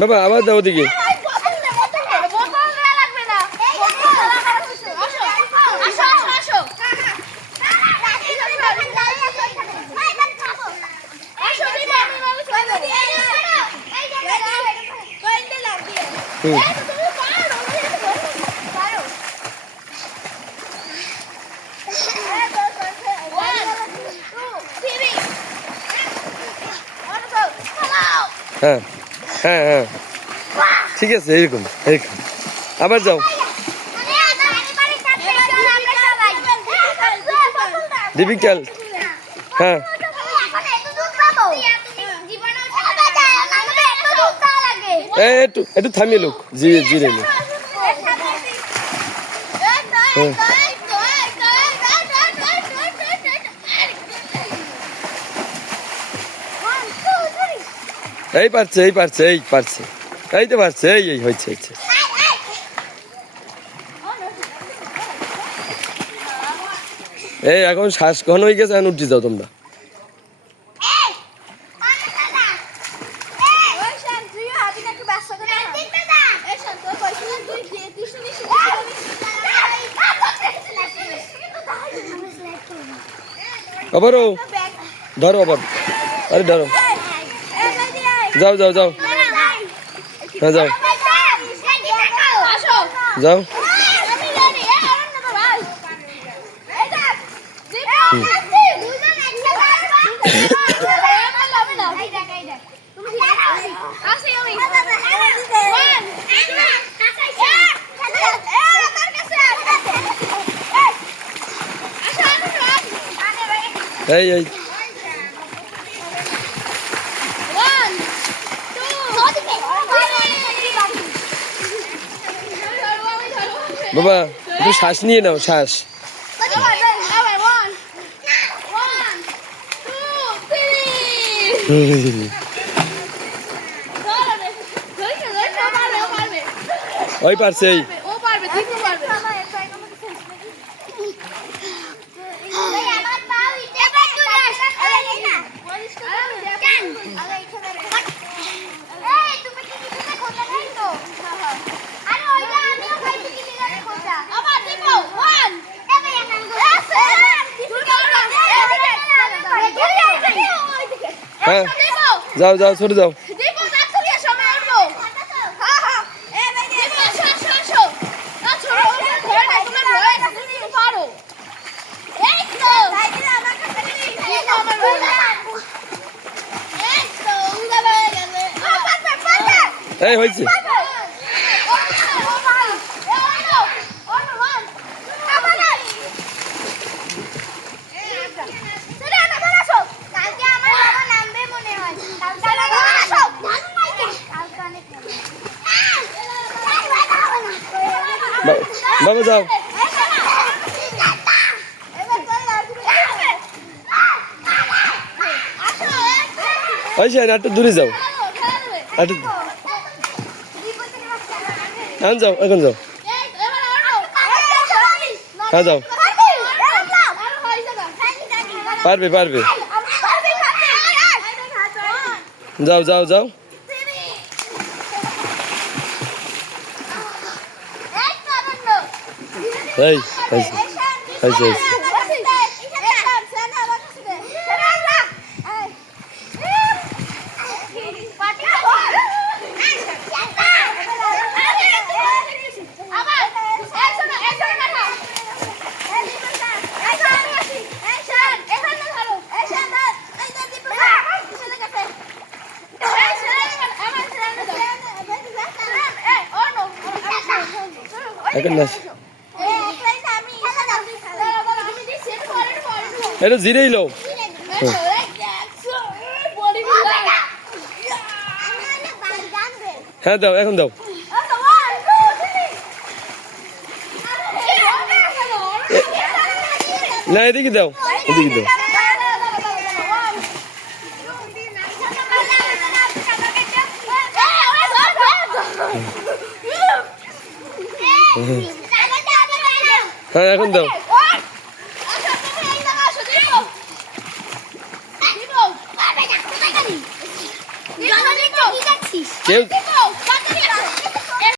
বাবা আবার দাও ওদিকে। হ্যাঁ হ্যাঁ হ্যাঁ ঠিক আছে, এরকম এরকম আবার যাও। ডিফিকাল্ট। হ্যাঁ একটু একটু থামিয়ে লোক জিরে জিরে লোক। এই পারছে এই পারছে এই পারছে, এই তো পারছে, এই এই হয়েছে হয়েছে। এই এখন শ্বাস ঘন হয়ে গেছে, এখন উঠে যাও তোমরা। আবারও ধরো আবার, আরে ধরো, যাও যাও যাও, হ্যাঁ যাও যাও। এই এই বাবা একটু শ্বাস নিয়ে নাও, শ্বাস। ওই পারছে, এই হ্যাঁ যাও যাও ছোট যাও। এই হয়েছে, বাবা যাও। হয়েছে একটু দূরে যাও, একটু এখন যাও, এখন যাও, হ্যাঁ যাও, পারবে পারবে, যাও যাও যাও। এই হয়েছে হয়েছে হয়েছে। এখন না এটা জিরেই লো, হ্যাঁ দাও এখন দাও। না এদিকে দাও, এদিকে দাও। হ্যাঁ এখন দাও। জননী কি যাচ্ছিস কেউ